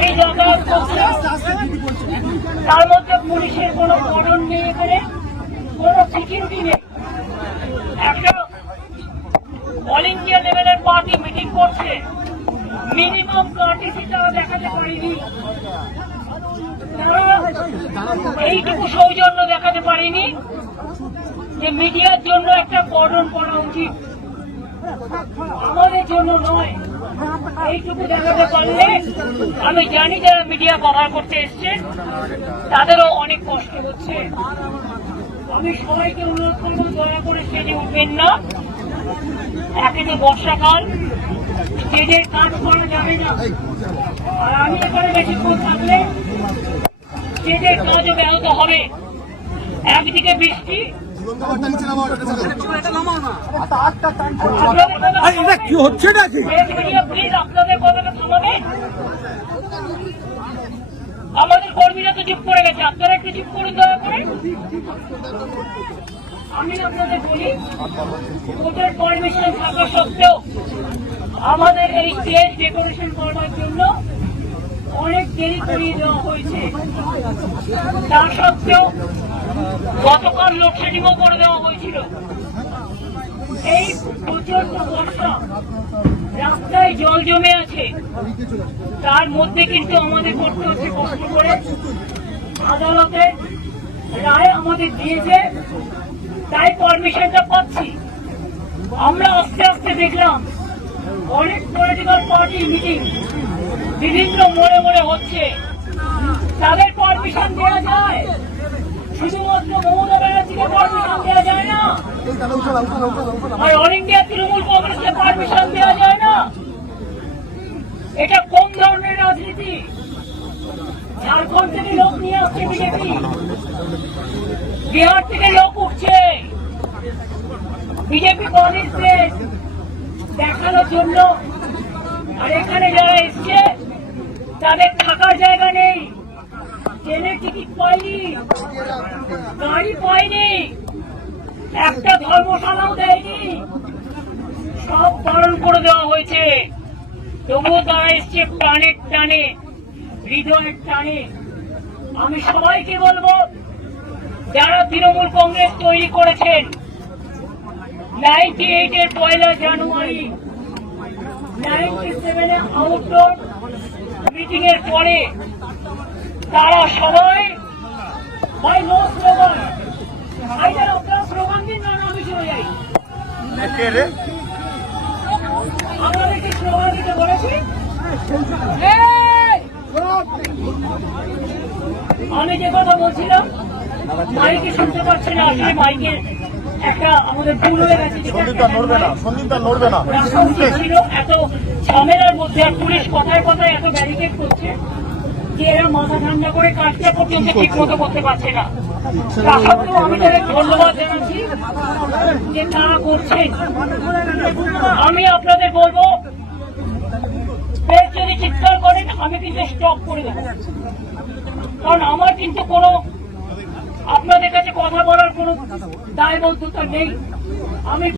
গাড়ি যাতায়াত করছে, তার মধ্যে পুলিশের কোনো কর্ডন নেই, এখানে কোনো সিকিউরিটি নেই। একটা অল ইন্ডিয়া লেভেলের পার্টি মিটিং করছে, মিনিমাম কার্টিসি তারা দেখাতে পারেনি, তারা এইটুকু সৌজন্য দেখাতে পারেনি যে মিডিয়ার জন্য একটা কর্ডন করা উচিত, আমাদের জন্য নয়। এইটুকু দেখাতে পারলে আমি জানি যারা মিডিয়া কভার করতে এসছেন তাদেরও অনেক কষ্ট হচ্ছে। আমি সবাইকে অনুরোধ করবো, দয়া করে স্টেজে উঠবেন না। একে যে বর্ষাকাল, স্টেজের কাজ করা যাবে না, আর আমি এখানে বেশিক্ষণ থাকলে স্টেজের কাজও ব্যাহত হবে। একদিকে বৃষ্টি, কি হচ্ছে নাকি? প্লিজ আপনাদের কথাটা থামাবে। আমাদের কর্মীরা তো চুপ করে গেছে, আপনারা একটু চুপ করুন দয়া করে। আমি আপনাদের বলি, কোর্টের পারমিশন থাকা সত্ত্বেও আমাদের এই স্টেজ ডেকোরেশন করবার জন্য অনেক দেরি করিয়ে দেওয়া হয়েছে। তা সত্ত্বেও গতকাল লোডশেডিংও করে দেওয়া হয়েছিল। এই প্রচন্ড বর্ষা, রাস্তায় জল জমে আছে, তার মধ্যে কিন্তু আমাদের করতে হচ্ছে কষ্ট করে। আদালতে রায় আমাদের দিয়েছে, তাই পারমিশনটা পাচ্ছি। আমরা আস্তে আস্তে দেখলাম অনেক পলিটিক্যাল পার্টির মিটিং বিভিন্ন মোড়ে মোড়ে হচ্ছে, তাদের পারমিশন দেওয়া যায়, শুধুমাত্র মমতা ব্যানার্জিকে পারমিশন দেওয়া যায় না, আর অল ইন্ডিয়া তৃণমূল কংগ্রেসকে পারমিশন দেওয়া যায় না। এটা কোন ধরনের রাজনীতি? ঝাড়খণ্ড থেকে লোক নিয়ে আসছে বিজেপি, বিহার থেকে লোক উঠছে বিজেপি কংগ্রেসদের দেখানোর জন্য, আর এখানে যারা এসছে তাদের থাকার জায়গা নেই, ট্রেনের টিকিট পায়নি, গাড়ি পায়নি, একটা ধর্মশালাও দেয়নি, সব পালন করে দেওয়া হয়েছে। তবুও তারা এসছে প্রাণের টানে, হৃদয়ের টানে। আমি সবাইকে বলবো, যারা তৃণমূল কংগ্রেস তৈরি করেছেন 98-এর 1 জানুয়ারি, 97-এ আউটডোর মিটিং এর পরে তারা সবাই ভাই নো স্লোগান, আপনারা স্লোগান দিন না, আমি চলে যাই। আমাদেরকে স্লোগান দিতে বলেছি। আমি যে কথা বলছিলাম মাইকে শুনতে পাচ্ছি না, আসলে মাইকে একটা আমাদের ভুল হয়ে গেছে, ছিল এত ঝামেলার মধ্যে, আর পুলিশ কথায় কথায় এত ব্যারিকেড করছে যে এরা মাথা ঠান্ডা করে কাজটা পর্যন্ত ঠিক মতো করতে পারছে না। তা সত্ত্বেও আমি তাদের ধন্যবাদ জানাচ্ছি যে তারা করছেন। আমি আপনাদের বলবো, যদি চিৎকার করেন আমি কিন্তু স্টপ করে দেবো, কারণ আমার কিন্তু কোনো আপনাদের কাছে কথা বলার কোনো দায়বদ্ধতা নেই। আমি